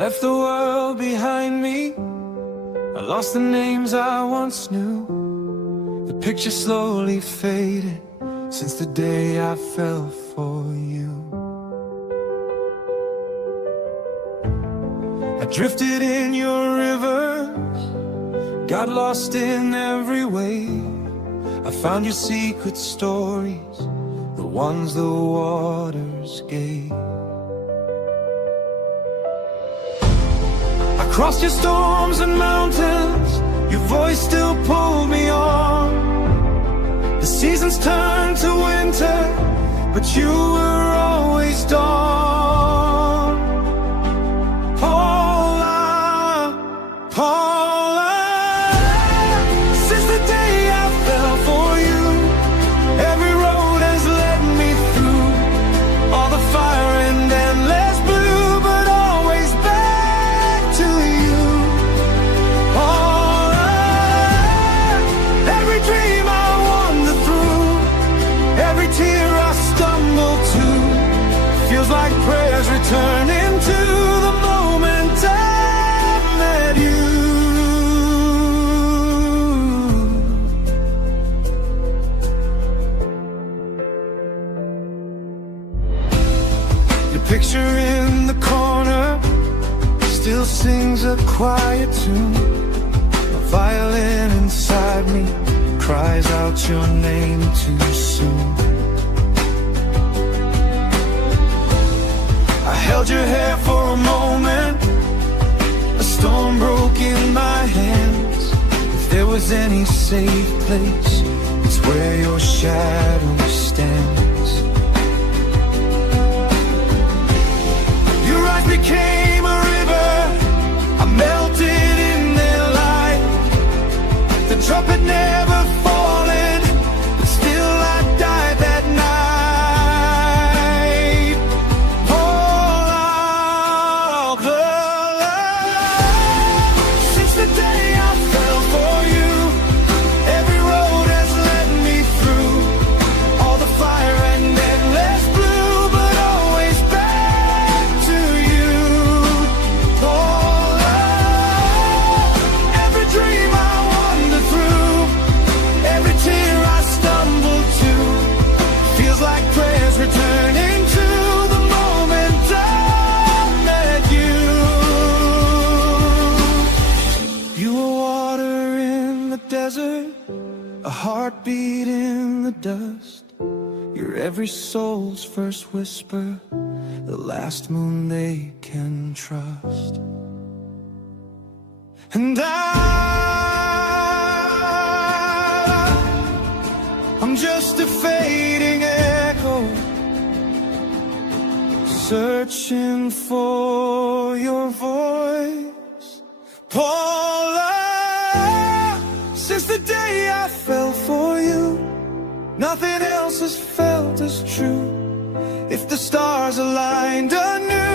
left the world behind me. I lost the names I once knew. The picture slowly faded since the day I fell for you. I drifted in your rivers, got lost in every wave. I found your secret stories, the ones the waters gave. I crossed your storms and mountains, your voice still pulled me on. The seasons turned to winter, but you were always dawn. Paula, Paula, since the day I fell for you, every road has led me through all the fire and endless blue, but always back to you. Paula, every dream I wander through, every tear I stumble to, feels like prayers returning to the moment I met you. Your picture in the corner still sings a quiet tune. A violin inside me cries out your name too soon. I held your hair for a moment, a storm broke in my hands. If there was any safe place, it's where your shadow stands. Your eyes became a river, I melted in their light. The trumpet never fallen, but still I died that night. Since the day I fell for you, every road has led me through all the fire and endless blue, but always back to you. Paula, every dream I wander through, every tear I stumble to, feels like prayers returning to the moment I met you. You were water in the desert, a heartbeat in the dust. You're every soul's first whisper, the last moon they can trust. And I'm just a fading echo, searching for your voice. Paula, since the day I fell for you, nothing else has felt as true. If the stars aligned anew,